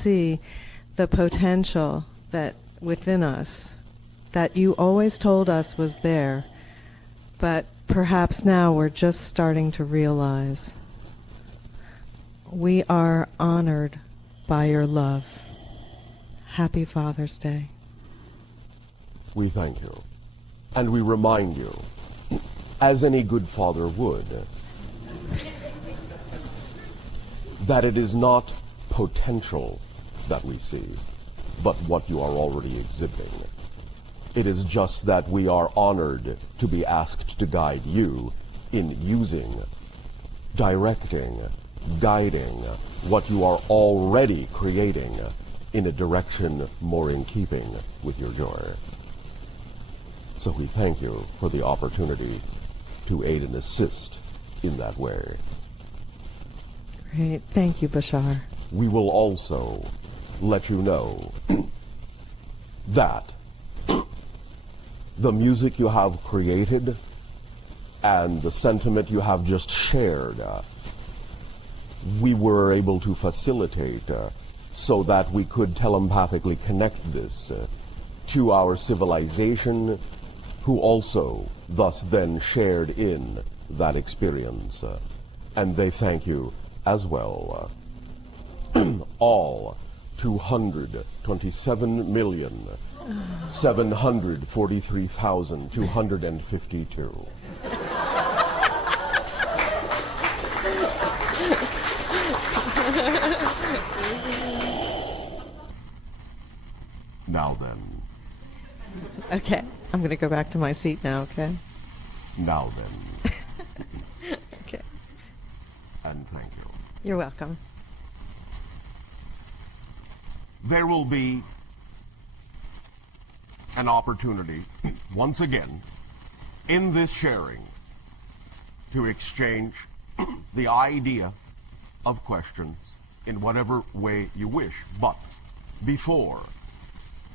see the potential that within us, that you always told us was there, but perhaps now we're just starting to realize. We are honored by your love. Happy Father's Day. We thank you, and we remind you, as any good father would, that it is not potential that we see, but what you are already exhibiting. It is just that we are honored to be asked to guide you in using, directing, guiding what you are already creating in a direction more in keeping with your joy. So we thank you for the opportunity to aid and assist in that way. Great. Thank you, Bashar. We will also let you know that the music you have created and the sentiment you have just shared, we were able to facilitate so that we could telepathically connect this to our civilization, who also thus then shared in that experience. And they thank you as well. All 227,743,252. Now then. Okay. I'm going to go back to my seat now, okay? Now then. Okay. And thank you. You're welcome. There will be an opportunity, once again, in this sharing, to exchange the idea of questions in whatever way you wish. But before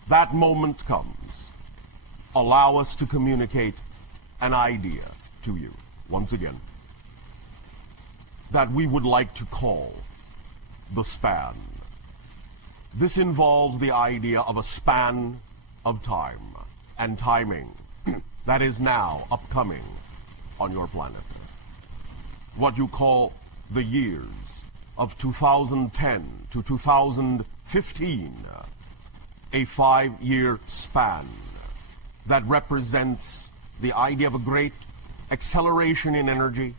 that moment comes, allow us to communicate an idea to you, once again, that we would like to call the span. This involves the idea of a span of time and timing that is now upcoming on your planet. What you call the years of 2010 to 2015, a 5-year span that represents the idea of a great acceleration in energy,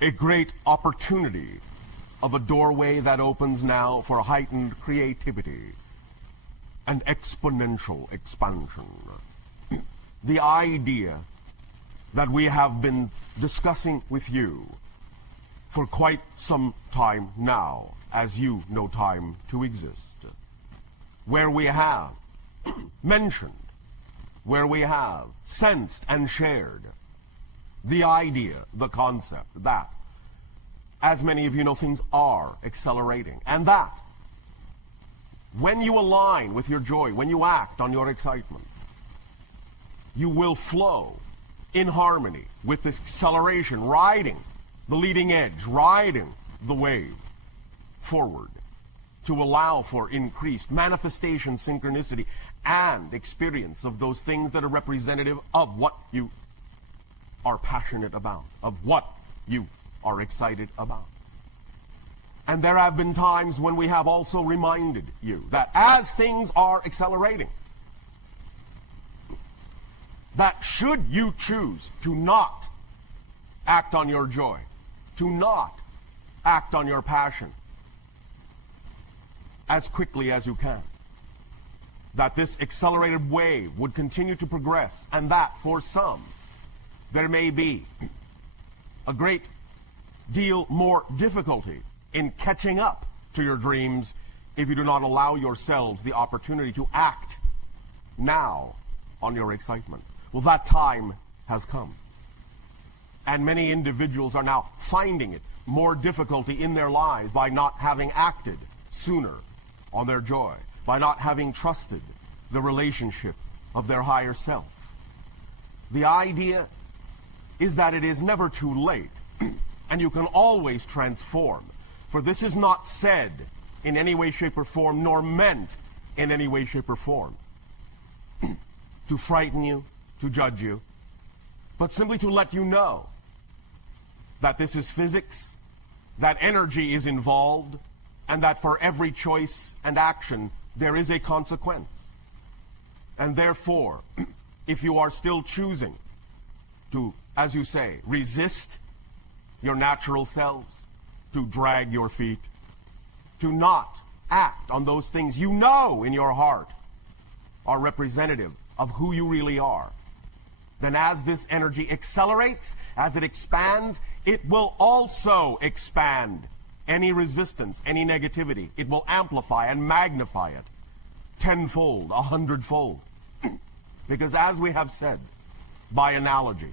a great opportunity of a doorway that opens now for heightened creativity and exponential expansion. The idea that we have been discussing with you for quite some time now, as you know time to exist, where we have mentioned, where we have sensed and shared the idea, the concept that, as many of you know, things are accelerating, and that when you align with your joy, when you act on your excitement, you will flow in harmony with this acceleration, riding the leading edge, riding the wave forward to allow for increased manifestation, synchronicity, and experience of those things that are representative of what you are passionate about, of what you are excited about. And there have been times when we have also reminded you that as things are accelerating, that should you choose to not act on your joy, to not act on your passion as quickly as you can, that this accelerated wave would continue to progress, and that for some there may be a great deal more difficulty in catching up to your dreams if you do not allow yourselves the opportunity to act now on your excitement. Well, that time has come. And many individuals are now finding it more difficulty in their lives by not having acted sooner on their joy, by not having trusted the relationship of their higher self. The idea is that it is never too late, and you can always transform. For this is not said in any way, shape, or form, nor meant in any way, shape, or form to frighten you, to judge you, but simply to let you know that this is physics, that energy is involved, and that for every choice and action there is a consequence. And therefore, if you are still choosing to, as you say, resist your natural selves, to drag your feet, to not act on those things you know in your heart are representative of who you really are, then as this energy accelerates, as it expands, it will also expand any resistance, any negativity. It will amplify and magnify it tenfold, 100-fold. Because as we have said, by analogy,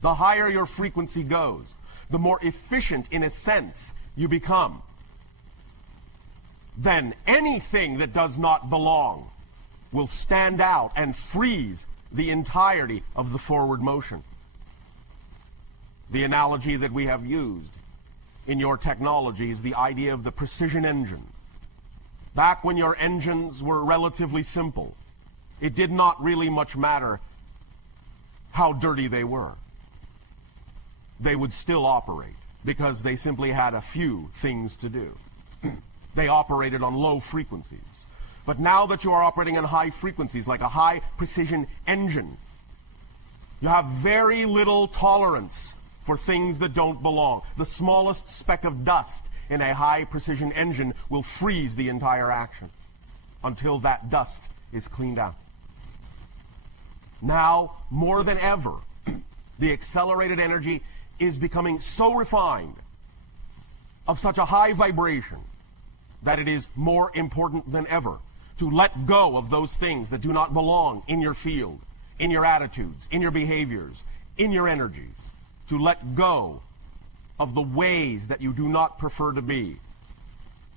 the higher your frequency goes, the more efficient, in a sense, you become. Then anything that does not belong will stand out and freeze the entirety of the forward motion. The analogy that we have used in your technology is the idea of the precision engine. Back when your engines were relatively simple, it did not really much matter how dirty they were. They would still operate because they simply had a few things to do. They operated on low frequencies. But now that you are operating on high frequencies, like a high precision engine, you have very little tolerance for things that don't belong. The smallest speck of dust in a high precision engine will freeze the entire action until that dust is cleaned out. Now, more than ever, the accelerated energy is becoming so refined, of such a high vibration, that it is more important than ever to let go of those things that do not belong in your field, in your attitudes, in your behaviors, in your energies. To let go of the ways that you do not prefer to be,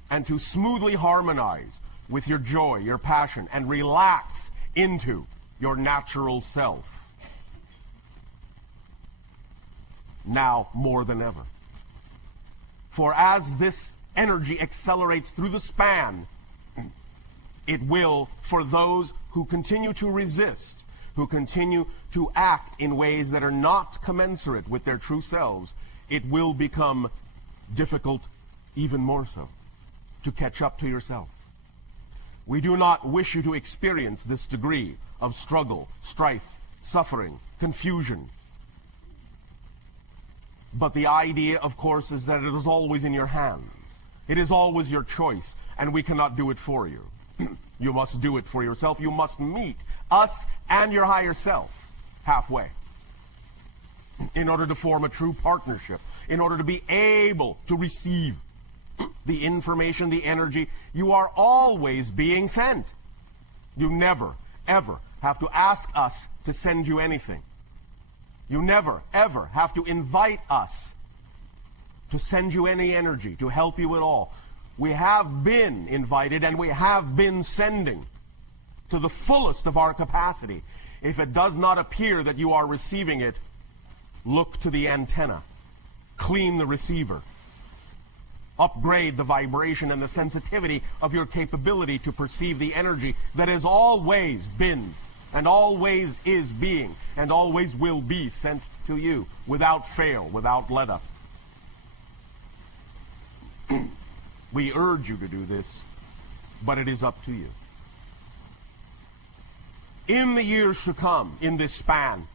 and to smoothly harmonize with your joy, your passion, and relax into your natural self. Now more than ever. For as this energy accelerates through the span, it will, for those who continue to resist, who continue to act in ways that are not commensurate with their true selves, it will become difficult, even more so, to catch up to yourself. We do not wish you to experience this degree of struggle, strife, suffering, confusion. But the idea, of course, is that it is always in your hands. It is always your choice, and we cannot do it for you. You must do it for yourself. You must meet us and your higher self halfway in order to form a true partnership, in order to be able to receive the information, the energy. You are always being sent. You never, ever have to ask us to send you anything. You never, ever have to invite us to send you any energy, to help you at all. We have been invited and we have been sending to the fullest of our capacity. If it does not appear that you are receiving it, look to the antenna. Clean the receiver. Upgrade the vibration and the sensitivity of your capability to perceive the energy that has always been and always is being and always will be sent to you without fail, without let up. We urge you to do this, but it is up to you. In the years to come, in this span,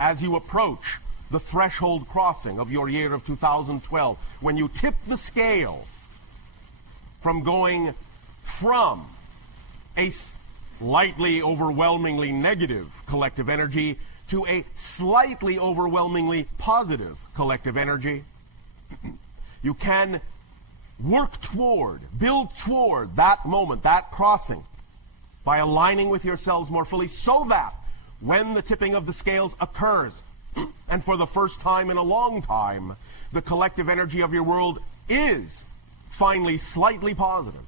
as you approach the threshold crossing of your year of 2012, when you tip the scale from going from a slightly overwhelmingly negative collective energy to a slightly overwhelmingly positive collective energy, you can work toward, build toward that moment, that crossing, by aligning with yourselves more fully, so that when the tipping of the scales occurs, and for the first time in a long time, the collective energy of your world is finally slightly positive.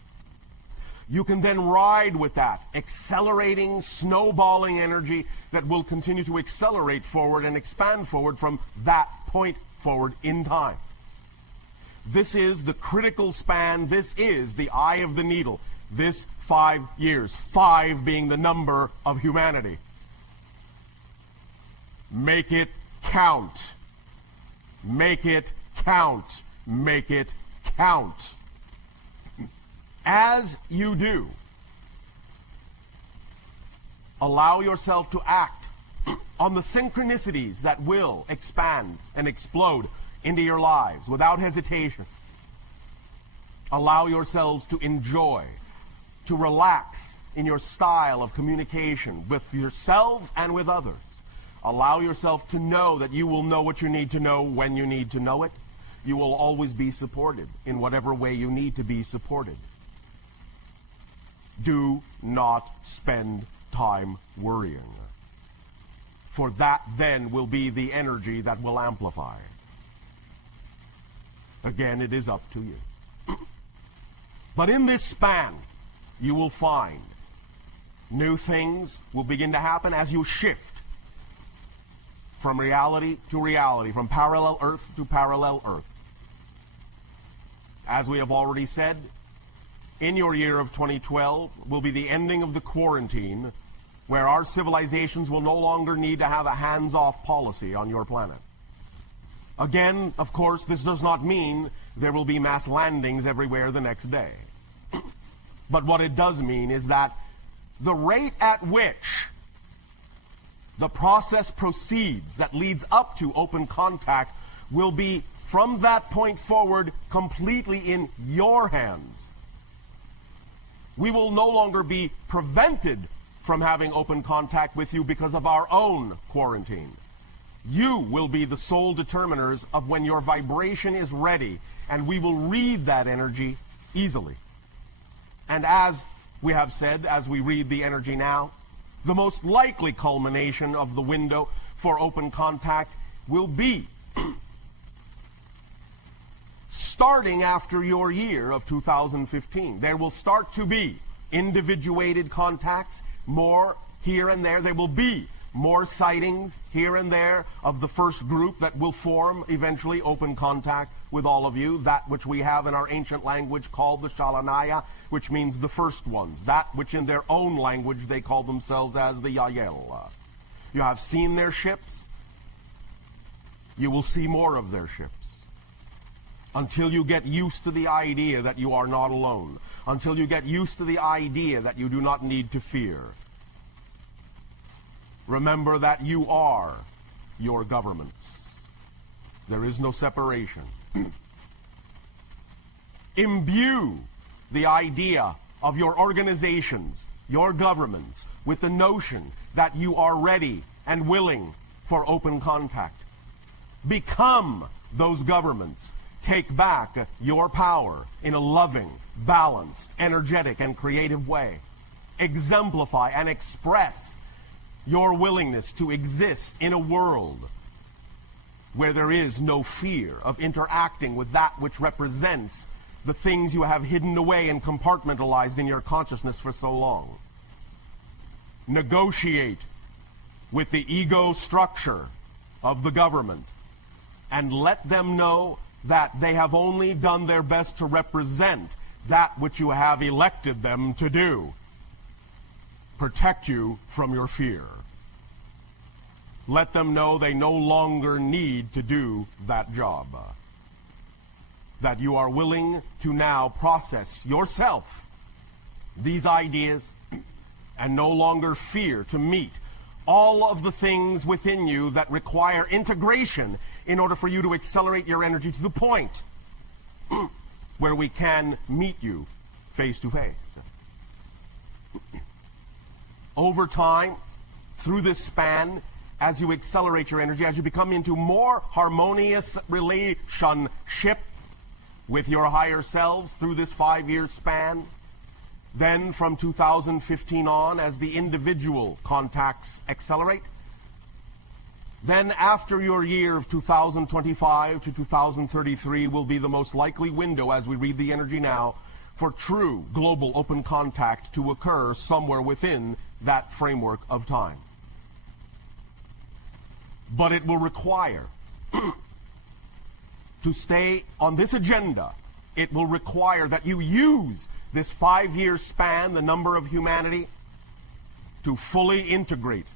You can then ride with that accelerating, snowballing energy that will continue to accelerate forward and expand forward from that point forward in time. This is the critical span. This is the eye of the needle. This 5 years, 5 being the number of humanity. Make it count. Make it count. Make it count. As you do, allow yourself to act on the synchronicities that will expand and explode into your lives without hesitation. Allow yourselves to enjoy, to relax in your style of communication with yourself and with others. Allow yourself to know that you will know what you need to know when you need to know it. You will always be supported in whatever way you need to be supported. Do not spend time worrying, for that then will be the energy that will amplify. Again, it is up to you. But in this span, you will find new things will begin to happen as you shift from reality to reality, from parallel Earth to parallel Earth. As we have already said, in your year of 2012 will be the ending of the quarantine, where our civilizations will no longer need to have a hands-off policy on your planet. Again, of course, this does not mean there will be mass landings everywhere the next day. But what it does mean is that the rate at which the process proceeds that leads up to open contact will be, from that point forward, completely in your hands. We will no longer be prevented from having open contact with you because of our own quarantine. You will be the sole determiners of when your vibration is ready, and we will read that energy easily. And as we have said, as we read the energy now, the most likely culmination of the window for open contact will be starting after your year of 2015. There will start to be individuated contacts, more here and there. There will be more sightings here and there of the first group that will form eventually open contact with all of you, that which we have in our ancient language called the Shalanaya, which means the first ones, that which in their own language they call themselves as the Yael. You have seen their ships. You will see more of their ships. Until you get used to the idea that you are not alone. Until you get used to the idea that you do not need to fear. Remember that you are your governments. There is no separation. Imbue the idea of your organizations, your governments, with the notion that you are ready and willing for open contact. Become those governments. Take back your power in a loving, balanced, energetic, and creative way. Exemplify and express your willingness to exist in a world where there is no fear of interacting with that which represents the things you have hidden away and compartmentalized in your consciousness for so long. Negotiate with the ego structure of the government and let them know that they have only done their best to represent that which you have elected them to do. Protect you from your fear. Let them know they no longer need to do that job. That you are willing to now process yourself these ideas and no longer fear to meet all of the things within you that require integration in order for you to accelerate your energy to the point where we can meet you face to face. Over time, through this span, as you accelerate your energy, as you become into more harmonious relationship with your higher selves through this 5-year span, then from 2015 on, as the individual contacts accelerate, then after your year of 2025 to 2033 will be the most likely window, as we read the energy now, for true global open contact to occur somewhere within that framework of time. But it will require to stay on this agenda, it will require that you use this 5-year span, the number of humanity, to fully integrate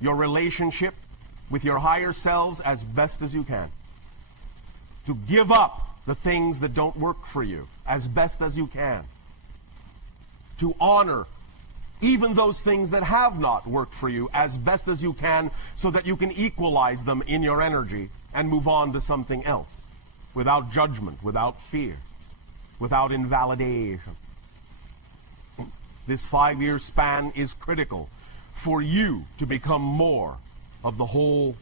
your relationship with your higher selves as best as you can. To give up the things that don't work for you as best as you can. To honor even those things that have not worked for you as best as you can, so that you can equalize them in your energy and move on to something else without judgment, without fear, without invalidation. This 5-year span is critical for you to become more of the whole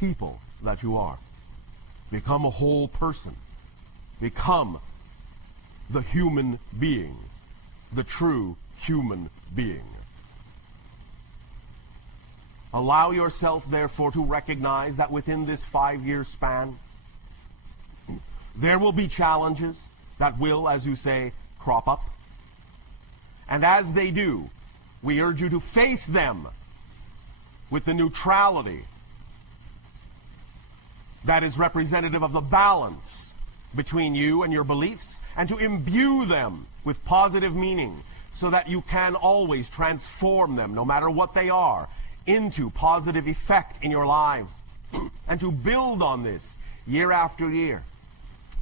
people that you are. Become a whole person. Become the human being, the true human being. Allow yourself, therefore, to recognize that within this 5-year span, there will be challenges that will, as you say, crop up. And as they do, we urge you to face them with the neutrality that is representative of the balance between you and your beliefs, and to imbue them with positive meaning so that you can always transform them, no matter what they are, into positive effect in your lives. And to build on this year after year,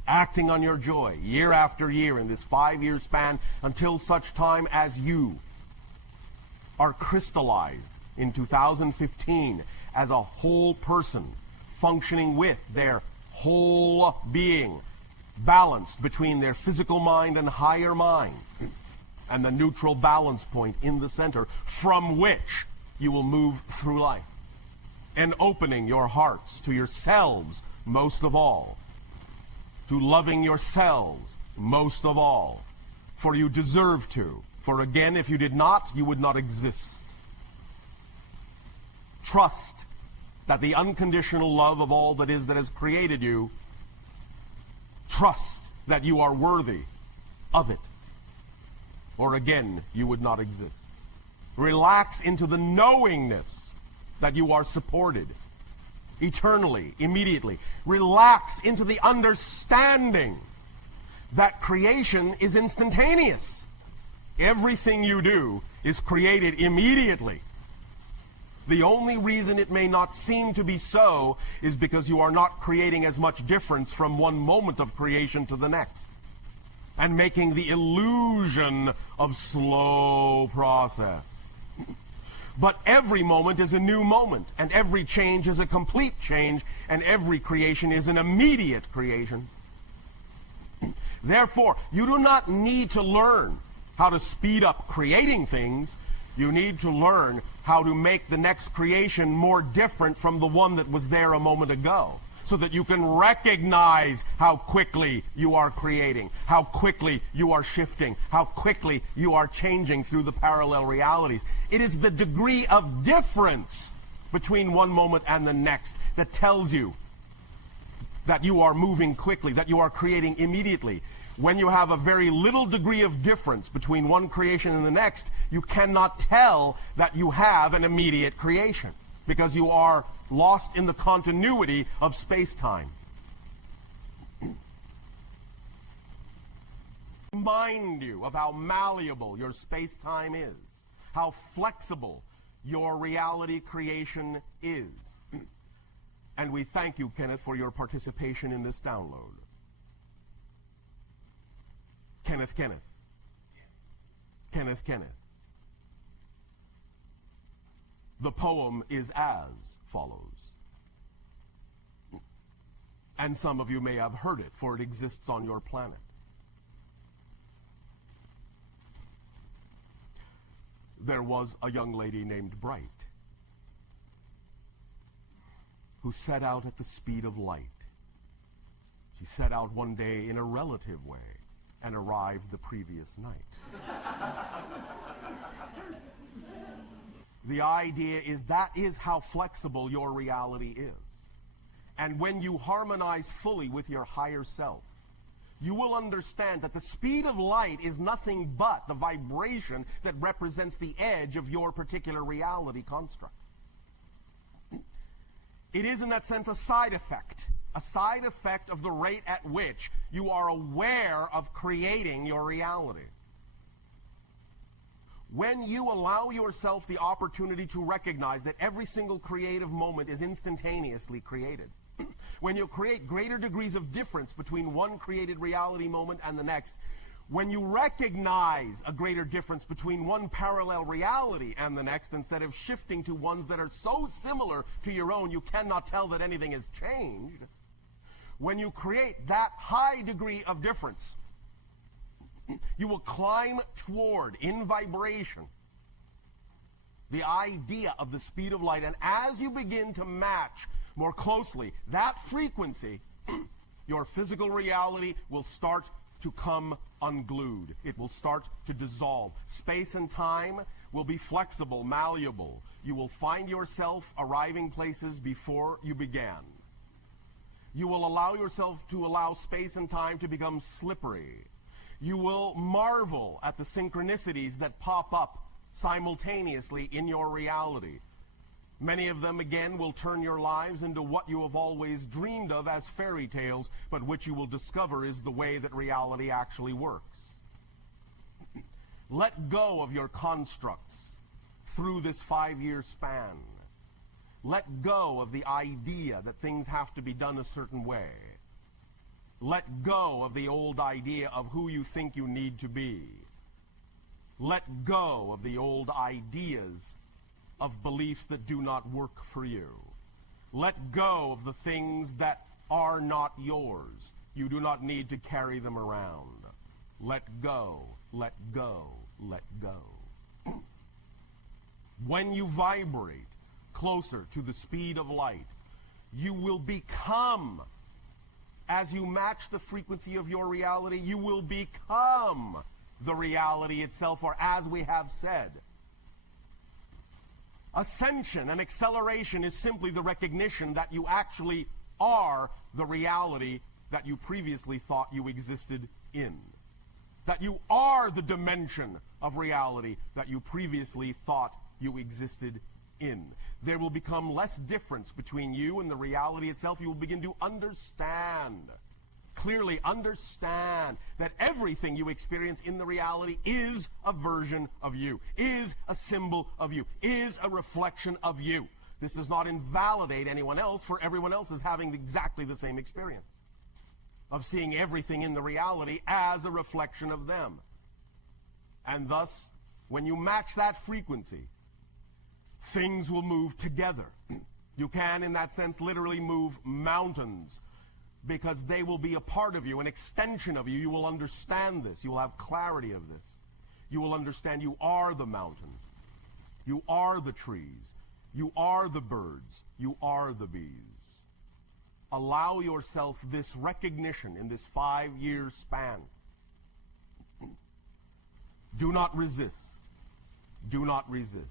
acting on your joy year after year in this 5-year span, until such time as you are crystallized in 2015 as a whole person, functioning with their whole being, balanced between their physical mind and higher mind, and the neutral balance point in the center from which you will move through life, and opening your hearts to yourselves most of all, to loving yourselves most of all, for you deserve to. For again, if you did not, you would not exist. Trust that the unconditional love of all that is that has created you, trust that you are worthy of it, or again, you would not exist. Relax into the knowingness that you are supported eternally, immediately. Relax into the understanding that creation is instantaneous. Everything you do is created immediately. The only reason it may not seem to be so is because you are not creating as much difference from one moment of creation to the next, and making the illusion of slow process. But every moment is a new moment, and every change is a complete change, and every creation is an immediate creation. Therefore, you do not need to learn how to speed up creating things. You need to learn how to make the next creation more different from the one that was there a moment ago, so that you can recognize how quickly you are creating, how quickly you are shifting, how quickly you are changing through the parallel realities. It is the degree of difference between one moment and the next that tells you that you are moving quickly, that you are creating immediately. When you have a very little degree of difference between one creation and the next, you cannot tell that you have an immediate creation, because you are lost in the continuity of space-time. Remind you of how malleable your space-time is, how flexible your reality creation is. And we thank you, Kenneth, for your participation in this download. Kenneth. The poem is as follows. And some of you may have heard it, for it exists on your planet. There was a young lady named Bright who set out at the speed of light. She set out one day in a relative way and arrived the previous night. The idea is that is how flexible your reality is. And when you harmonize fully with your higher self, you will understand that the speed of light is nothing but the vibration that represents the edge of your particular reality construct. It is, in that sense, a side effect of the rate at which you are aware of creating your reality. When you allow yourself the opportunity to recognize that every single creative moment is instantaneously created, when you create greater degrees of difference between one created reality moment and the next, when you recognize a greater difference between one parallel reality and the next, instead of shifting to ones that are so similar to your own you cannot tell that anything has changed, when you create that high degree of difference, you will climb toward, in vibration, the idea of the speed of light. And as you begin to match more closely that frequency, your physical reality will start to come unglued. It will start to dissolve. Space and time will be flexible, malleable. You will find yourself arriving places before you began. You will allow yourself to allow space and time to become slippery. You will marvel at the synchronicities that pop up simultaneously in your reality. Many of them, again, will turn your lives into what you have always dreamed of as fairy tales, but which you will discover is the way that reality actually works. Let go of your constructs through this 5-year span. Let go of the idea that things have to be done a certain way. Let go of the old idea of who you think you need to be. Let go of the old ideas of beliefs that do not work for you. Let go of the things that are not yours. You do not need to carry them around. Let go, let go, let go. When you vibrate closer to the speed of light, you will become, as you match the frequency of your reality, you will become the reality itself, or as we have said, ascension and acceleration is simply the recognition that you actually are the reality that you previously thought you existed in. That you are the dimension of reality that you previously thought you existed in. There will become less difference between you and the reality itself. You will begin to understand, clearly understand, that everything you experience in the reality is a version of you, is a symbol of you, is a reflection of you. This does not invalidate anyone else, for everyone else is having exactly the same experience of seeing everything in the reality as a reflection of them. And thus, when you match that frequency, things will move together. You can, in that sense, literally move mountains, because they will be a part of you, an extension of you. You will understand this. You will have clarity of this. You will understand you are the mountain. You are the trees. You are the birds. You are the bees. Allow yourself this recognition in this 5-year span. Do not resist. Do not resist.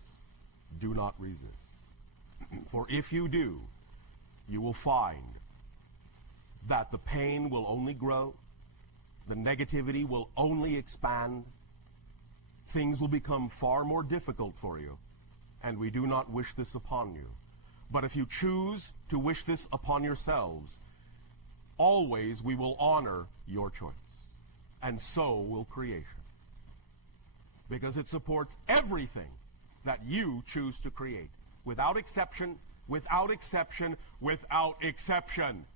Do not resist. For if you do, you will find that the pain will only grow, the negativity will only expand, things will become far more difficult for you, and we do not wish this upon you. But if you choose to wish this upon yourselves, always we will honor your choice, and so will creation, because it supports everything that you choose to create, without exception, without exception, without exception.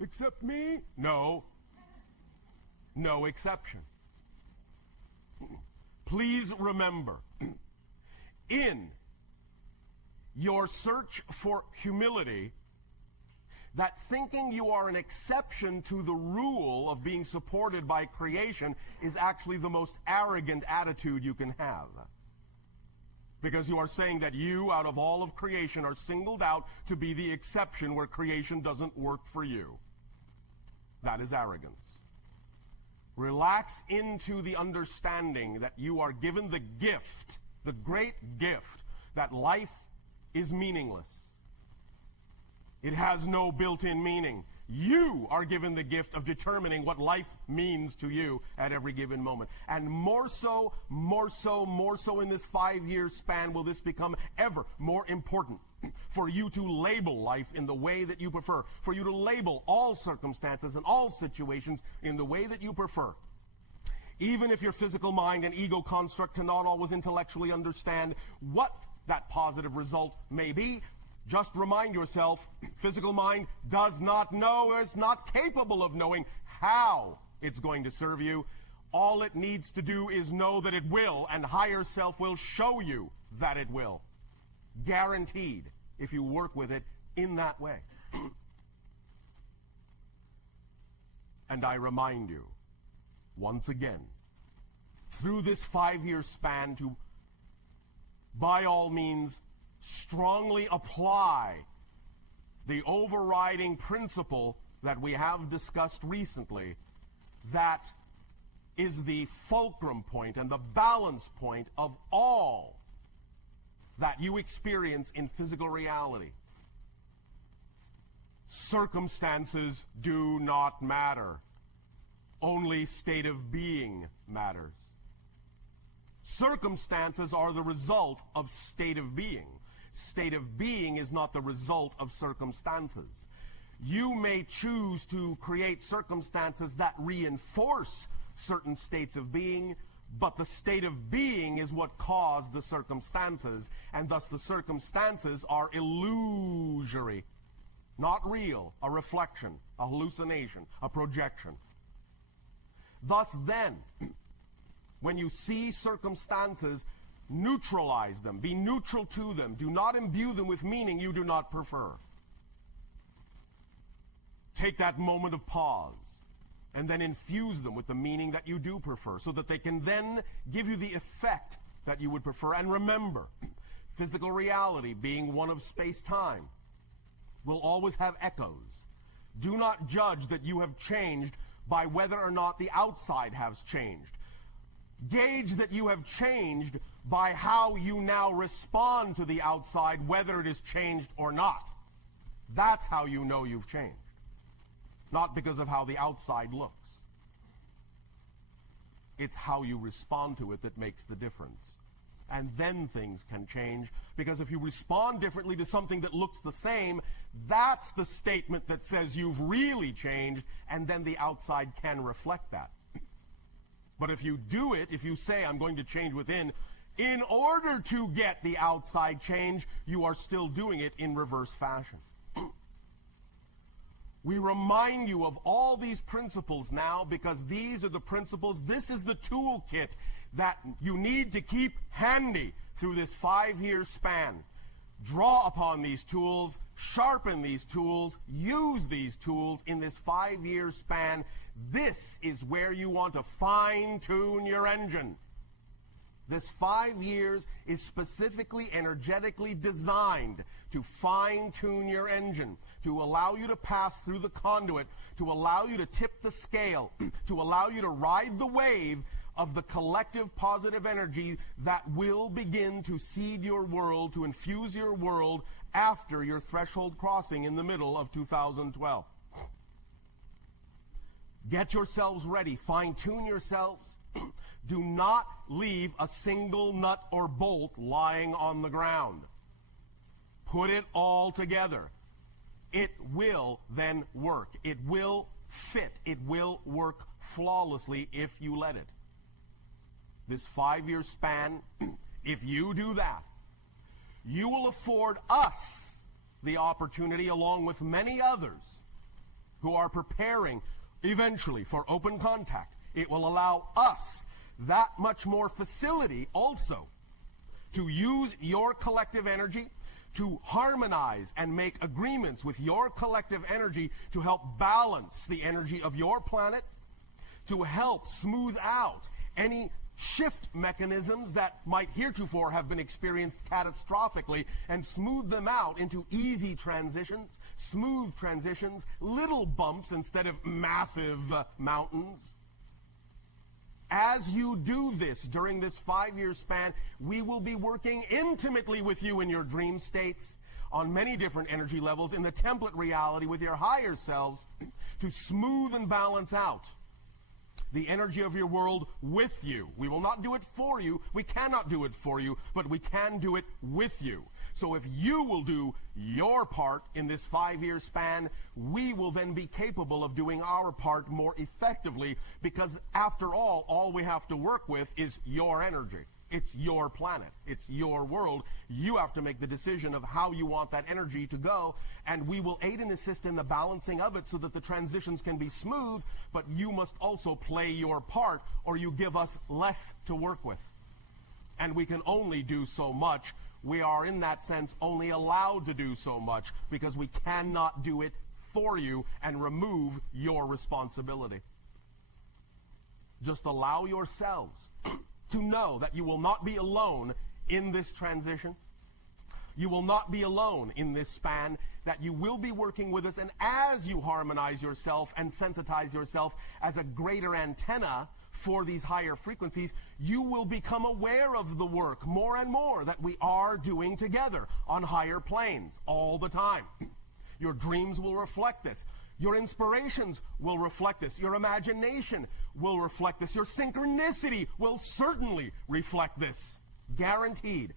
Except me? No. No exception. Please remember, in your search for humility, that thinking you are an exception to the rule of being supported by creation is actually the most arrogant attitude you can have. Because you are saying that you, out of all of creation, are singled out to be the exception where creation doesn't work for you. That is arrogance. Relax into the understanding that you are given the gift, the great gift, that life is meaningless. It has no built-in meaning. You are given the gift of determining what life means to you at every given moment. And more so in this 5-year span will this become ever more important. for you to label life in the way that you prefer, for you to label all circumstances and all situations in the way that you prefer. Even if your physical mind and ego construct cannot always intellectually understand what that positive result may be, just remind yourself, physical mind does not know, or is not capable of knowing how it's going to serve you. All it needs to do is know that it will, and higher self will show you that it will. Guaranteed, if you work with it in that way. And I remind you, once again, through this 5-year span, to, by all means, strongly apply the overriding principle that we have discussed recently, that is the fulcrum point and the balance point of all that you experience in physical reality. Circumstances do not matter. Only state of being matters. Circumstances are the result of state of being. State of being is not the result of circumstances. You may choose to create circumstances that reinforce certain states of being, but the state of being is what caused the circumstances, and thus the circumstances are illusory, not real, a reflection, a hallucination, a projection. Thus then, when you see circumstances, neutralize them, be neutral to them, do not imbue them with meaning you do not prefer. Take that moment of pause and then infuse them with the meaning that you do prefer, so that they can then give you the effect that you would prefer. And remember, physical reality, being one of space-time, will always have echoes. Do not judge that you have changed by whether or not the outside has changed. Gauge that you have changed by how you now respond to the outside, whether it is changed or not. That's how you know you've changed. Not because of how the outside looks. It's how you respond to it that makes the difference. And then things can change, because if you respond differently to something that looks the same, that's the statement that says you've really changed, and then the outside can reflect that. But if you do it, if you say, I'm going to change within, in order to get the outside change, you are still doing it in reverse fashion. We remind you of all these principles now, because these are the principles, this is the toolkit that you need to keep handy through this 5-year span. Draw upon these tools, sharpen these tools, use these tools in this 5-year span. This is where you want to fine-tune your engine. This 5 years is specifically energetically designed to fine-tune your engine, to allow you to pass through the conduit, to allow you to tip the scale, to allow you to ride the wave of the collective positive energy that will begin to seed your world, to infuse your world after your threshold crossing in the middle of 2012. Get yourselves ready. Fine-tune yourselves. Do not leave a single nut or bolt lying on the ground. Put it all together. It will then work. It will fit. It will work flawlessly if you let it. This 5-year span, if you do that, you will afford us the opportunity, along with many others who are preparing eventually for open contact. It will allow us that much more facility also to use your collective energy, to harmonize and make agreements with your collective energy to help balance the energy of your planet, to help smooth out any shift mechanisms that might heretofore have been experienced catastrophically, and smooth them out into easy transitions, smooth transitions, little bumps instead of massive mountains. As you do this during this 5-year span, we will be working intimately with you in your dream states, on many different energy levels, in the template reality with your higher selves, to smooth and balance out the energy of your world with you. We will not do it for you. We cannot do it for you, but we can do it with you. So if you will do your part in this 5-year span, we will then be capable of doing our part more effectively, because after all we have to work with is your energy. It's your planet. It's your world. You have to make the decision of how you want that energy to go, and we will aid and assist in the balancing of it so that the transitions can be smooth, but you must also play your part, or you give us less to work with. And we can only do so much. We are, in that sense, only allowed to do so much because we cannot do it for you and remove your responsibility. Just allow yourselves to know that you will not be alone in this transition. You will not be alone in this span, that you will be working with us, and as you harmonize yourself and sensitize yourself as a greater antenna for these higher frequencies, you will become aware of the work more and more that we are doing together on higher planes all the time. Your dreams will reflect this. Your inspirations will reflect this. Your imagination will reflect this. Your synchronicity will certainly reflect this. Guaranteed.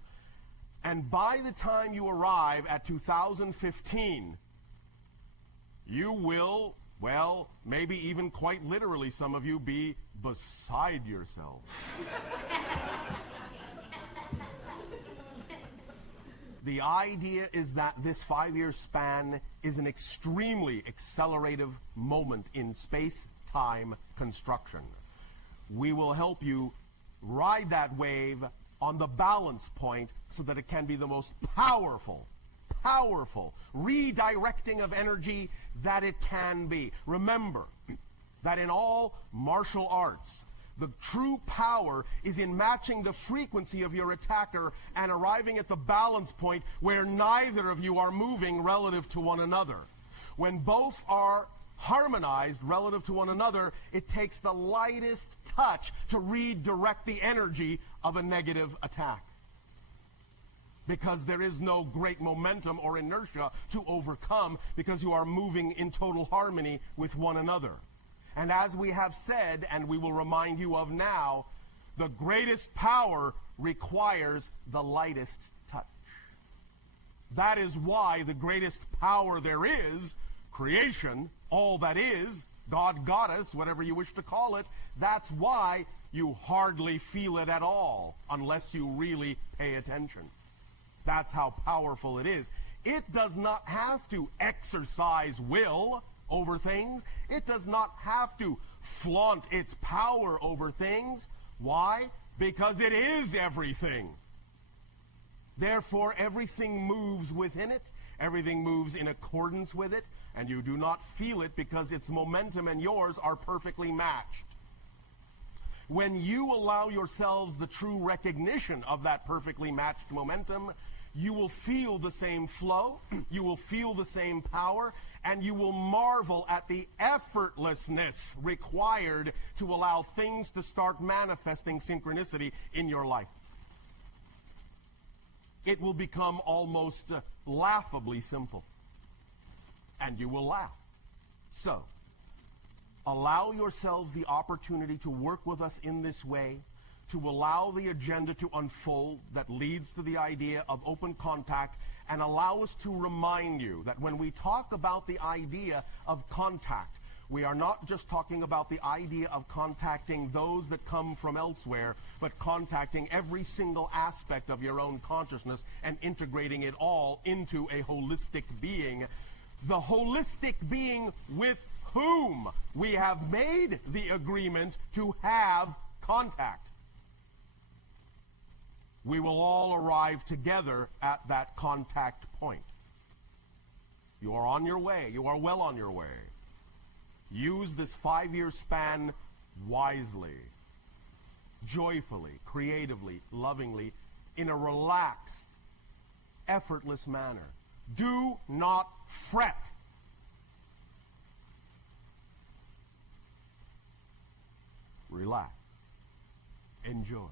And by the time you arrive at 2015, you will, well, maybe even quite literally, some of you, be beside yourselves. The idea is that this 5-year span is an extremely accelerative moment in space-time construction. We will help you ride that wave on the balance point so that it can be the most powerful redirecting of energy that it can be. Remember that in all martial arts, the true power is in matching the frequency of your attacker and arriving at the balance point where neither of you are moving relative to one another. When both are harmonized relative to one another, it takes the lightest touch to redirect the energy of a negative attack, because there is no great momentum or inertia to overcome, because you are moving in total harmony with one another. And as we have said, and we will remind you of now, the greatest power requires the lightest touch. That is why the greatest power there is, creation, all that is, God, Goddess, whatever you wish to call it, that's why you hardly feel it at all unless you really pay attention. That's how powerful it is. It does not have to exercise will over things. It does not have to flaunt its power over things. Why? Because it is everything. Therefore, everything moves within it. Everything moves in accordance with it, and you do not feel it because its momentum and yours are perfectly matched. When you allow yourselves the true recognition of that perfectly matched momentum, you will feel the same flow, you will feel the same power, and you will marvel at the effortlessness required to allow things to start manifesting synchronicity in your life. It will become almost laughably simple, and you will laugh. So, allow yourselves the opportunity to work with us in this way, to allow the agenda to unfold that leads to the idea of open contact, and allow us to remind you that when we talk about the idea of contact, we are not just talking about the idea of contacting those that come from elsewhere, but contacting every single aspect of your own consciousness and integrating it all into a holistic being. The holistic being with whom we have made the agreement to have contact. We will all arrive together at that contact point. You are on your way. You are well on your way. Use this 5-year span wisely, joyfully, creatively, lovingly, in a relaxed, effortless manner. Do not fret. Relax. Enjoy.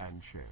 And share.